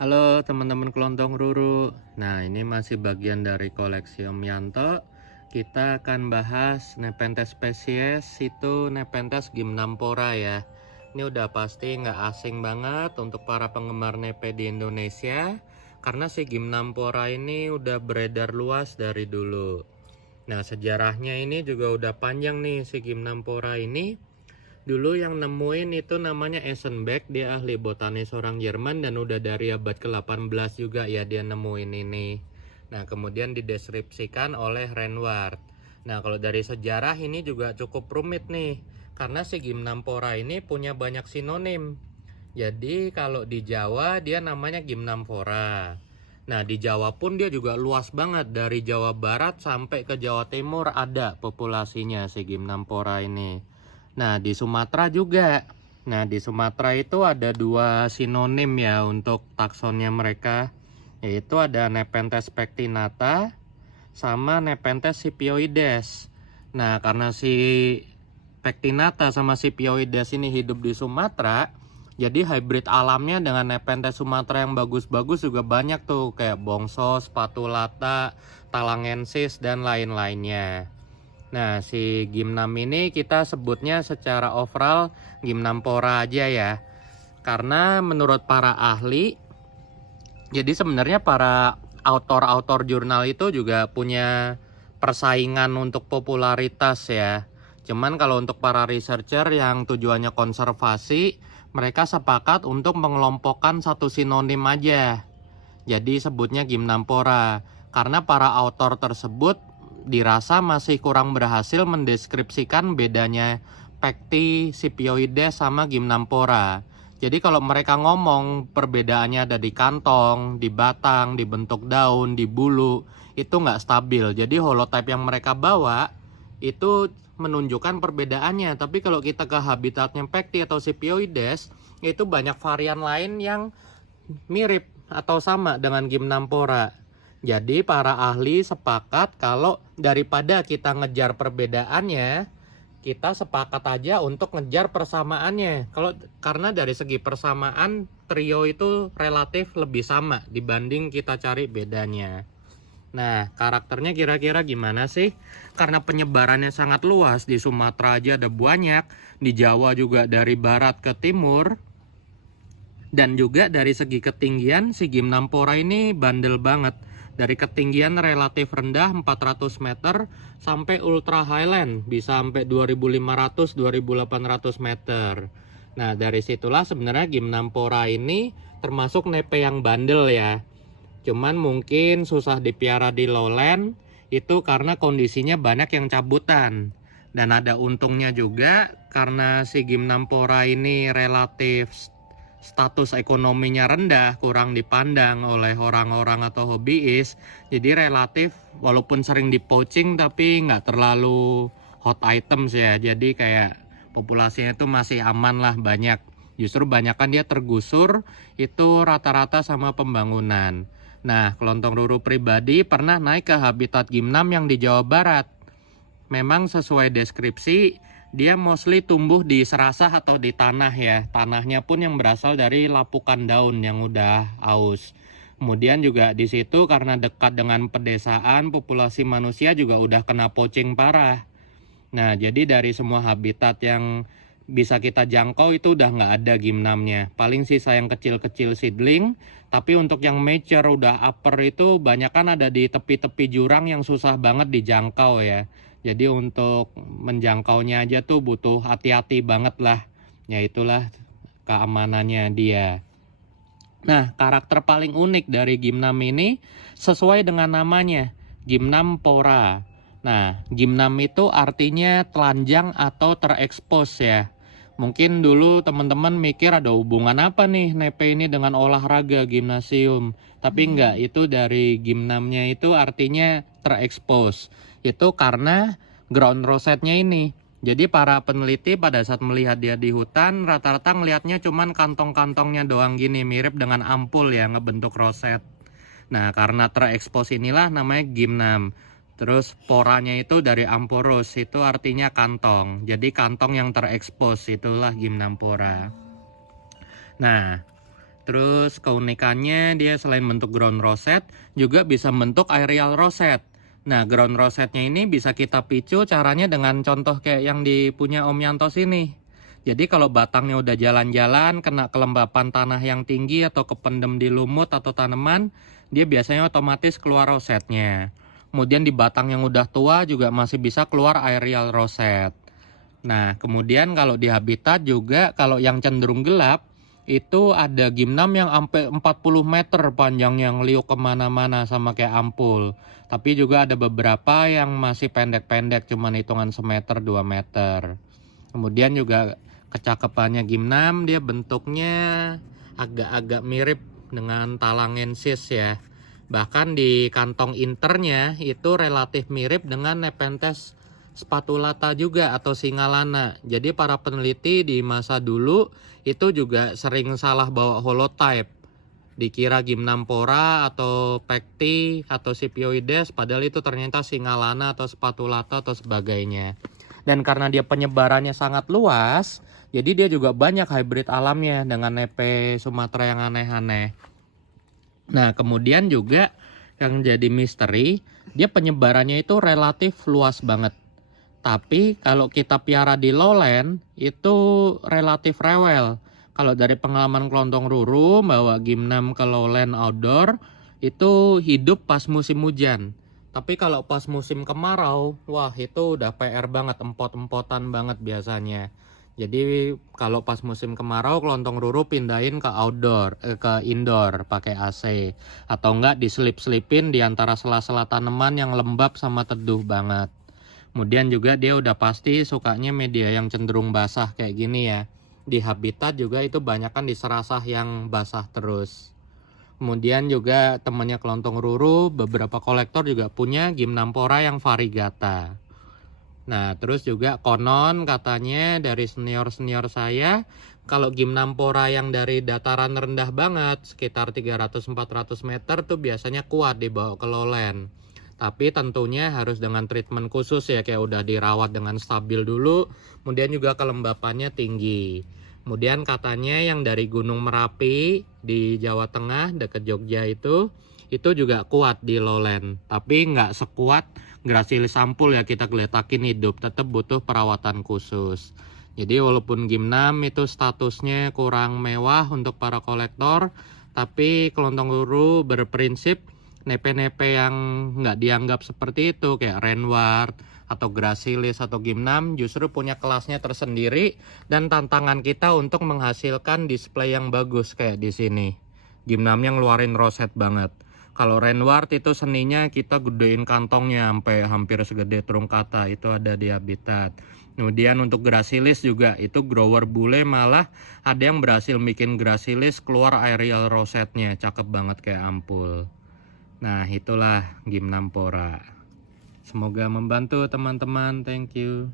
Halo teman-teman kelontong Ruru. Nah, ini masih bagian dari koleksi Om Yanto. Kita akan bahas Nepenthes spesies itu Nepenthes gymnampora ya. Ini udah pasti nggak asing banget untuk para penggemar nepe di Indonesia, karena si gymnampora ini udah beredar luas dari dulu. Nah, sejarahnya ini juga udah panjang nih si gymnampora ini. Dulu yang nemuin itu namanya Eisenbeck, dia ahli botanis orang Jerman dan udah dari abad ke-18 juga ya dia nemuin ini. Nah, kemudian dideskripsikan oleh Renward. Nah, kalau dari sejarah ini juga cukup rumit nih, karena si Gymnampora ini punya banyak sinonim. Jadi kalau di Jawa dia namanya Gymnamphora. Nah, di Jawa pun dia juga luas banget, dari Jawa Barat sampai ke Jawa Timur ada populasinya si Gymnampora ini. Nah, di Sumatera juga. Nah, di Sumatera itu ada dua sinonim ya untuk taksonnya mereka, yaitu ada Nepenthes pectinata sama Nepenthes scipioides. Nah, karena si pectinata sama scipioides ini hidup di Sumatera, jadi hybrid alamnya dengan Nepenthes Sumatera yang bagus-bagus juga banyak tuh, kayak bongso, spatulata, talangensis, dan lain-lainnya. Nah, si Gymnam ini kita sebutnya secara overall Gymnampora aja ya. Karena menurut para ahli, jadi sebenarnya para autor-autor jurnal itu juga punya persaingan untuk popularitas ya. Cuman kalau untuk para researcher yang tujuannya konservasi, mereka sepakat untuk mengelompokkan satu sinonim aja. Jadi sebutnya Gymnampora. Karena para autor tersebut dirasa masih kurang berhasil mendeskripsikan bedanya Scipioides sama Gymnampora. Jadi kalau mereka ngomong perbedaannya ada di kantong, di batang, di bentuk daun, di bulu, itu nggak stabil. Jadi holotype yang mereka bawa itu menunjukkan perbedaannya. Tapi kalau kita ke habitatnya Pecti atau Scipioides, itu banyak varian lain yang mirip atau sama dengan Gymnampora. Jadi para ahli sepakat kalau daripada kita ngejar perbedaannya, kita sepakat aja untuk ngejar persamaannya. Karena dari segi persamaan trio itu relatif lebih sama dibanding kita cari bedanya. Nah, karakternya kira-kira gimana sih? Karena penyebarannya sangat luas, di Sumatera aja ada banyak, di Jawa juga dari barat ke timur. Dan juga dari segi ketinggian si Gymnampora ini bandel banget. Dari ketinggian relatif rendah 400 meter sampai ultra highland bisa sampai 2500-2800 meter. Nah, dari situlah sebenarnya Gymnampora ini termasuk nepe yang bandel ya. Cuman mungkin susah dipiara di lowland itu karena kondisinya banyak yang cabutan. Dan ada untungnya juga karena si Gymnampora ini relatif status ekonominya rendah, kurang dipandang oleh orang-orang atau hobiis. Jadi relatif walaupun sering di poaching tapi nggak terlalu hot items ya. Jadi kayak populasinya itu masih aman lah, banyak. Justru banyakan dia tergusur itu rata-rata sama pembangunan. Nah, kelontong Ruru pribadi pernah naik ke habitat Gymnam yang di Jawa Barat. Memang sesuai deskripsi, dia mostly tumbuh di serasah atau di tanah ya. Tanahnya pun yang berasal dari lapukan daun yang udah aus. Kemudian juga di situ karena dekat dengan pedesaan, populasi manusia juga udah kena poaching parah. Nah, jadi dari semua habitat yang bisa kita jangkau itu udah nggak ada Gymnamnya. Paling sisa yang kecil-kecil seedling. Tapi untuk yang mature udah upper itu banyak kan ada di tepi-tepi jurang yang susah banget dijangkau ya. Jadi untuk menjangkaunya aja tuh butuh hati-hati banget lah. Ya itulah keamanannya dia. Nah, karakter paling unik dari Gymnam ini sesuai dengan namanya, Gymnampora. Nah, Gymnam itu artinya telanjang atau terekspos ya. Mungkin dulu teman-teman mikir ada hubungan apa nih nepe ini dengan olahraga gimnasium. Tapi enggak, itu dari Gymnamnya itu artinya terekspos. Itu karena ground rosetnya ini. Jadi para peneliti pada saat melihat dia di hutan rata-rata ngelihatnya cuman kantong-kantongnya doang gini, mirip dengan ampul ya ngebentuk roset. Nah, karena terekspos inilah namanya Gymnam. Terus poranya itu dari amporos, itu artinya kantong. Jadi kantong yang terekspos itulah Gymnampora. Nah, Terus keunikannya dia selain bentuk ground rosette juga bisa bentuk aerial rosette. Nah, ground rosette-nya ini bisa kita picu caranya dengan contoh kayak yang dipunya Om Yanto sini. Jadi kalau batangnya udah jalan-jalan, kena kelembapan tanah yang tinggi atau kependem di lumut atau tanaman, dia biasanya otomatis keluar rosetnya. Kemudian di batang yang udah tua juga masih bisa keluar aerial rosette. Nah, kemudian kalau di habitat juga kalau yang cenderung gelap, itu ada gimnam yang sampai 40 meter panjangnya ngeliuk kemana-mana sama kayak ampul. Tapi juga ada beberapa yang masih pendek-pendek, cuman hitungan semeter 2 meter. Kemudian juga kecakapannya gimnam, dia bentuknya agak-agak mirip dengan talangensis ya. Bahkan di kantong internya itu relatif mirip dengan Nepenthes spatulata juga atau singalana. Jadi para peneliti di masa dulu itu juga sering salah bawa holotype. Dikira gymnampora atau pecti atau Scipioides, padahal itu ternyata singalana atau spatulata atau sebagainya. Dan karena dia penyebarannya sangat luas, jadi dia juga banyak hybrid alamnya dengan nepe Sumatera yang aneh-aneh. Nah, kemudian juga yang jadi misteri, dia penyebarannya itu relatif luas banget. Tapi kalau kita piara di lowland itu relatif rewel. Kalau dari pengalaman kelontong ruru bawa gimnam ke lowland outdoor itu hidup pas musim hujan. Tapi kalau pas musim kemarau, wah itu udah PR banget, empot-empotan banget biasanya. Jadi kalau pas musim kemarau kelontong ruru pindahin ke ke indoor pakai AC atau enggak diselip-selipin di antara sela-sela tanaman yang lembab sama teduh banget. Kemudian juga dia udah pasti sukanya media yang cenderung basah kayak gini ya. Di habitat juga itu banyak kan di serasah yang basah terus. Kemudian juga temannya kelontong ruru, beberapa kolektor juga punya gymnampora yang variegata. Nah, terus juga konon katanya dari senior-senior saya, kalau gymnampora yang dari dataran rendah banget, sekitar 300-400 meter tuh biasanya kuat dibawa ke lowland. Tapi tentunya harus dengan treatment khusus ya, kayak udah dirawat dengan stabil dulu, kemudian juga kelembapannya tinggi. Kemudian katanya yang dari Gunung Merapi di Jawa Tengah dekat Jogja itu juga kuat di lowland. Tapi nggak sekuat Gracilis sampul ya kita geletakin hidup, tetap butuh perawatan khusus. Jadi walaupun gimnam itu statusnya kurang mewah untuk para kolektor, tapi kelontong ruru berprinsip nepe-nepe yang nggak dianggap seperti itu kayak Renward atau Gracilis atau gimnam justru punya kelasnya tersendiri dan tantangan kita untuk menghasilkan display yang bagus kayak di sini. Gimnam yang ngeluarin roset banget. Kalau Renward itu seninya kita gedein kantongnya sampai hampir segede terungkata, itu ada di habitat. Kemudian untuk Gracilis juga itu grower bule malah ada yang berhasil bikin Gracilis keluar aerial rosetnya, cakep banget kayak ampul. Nah, itulah gymnampora. Semoga membantu teman-teman. Thank you.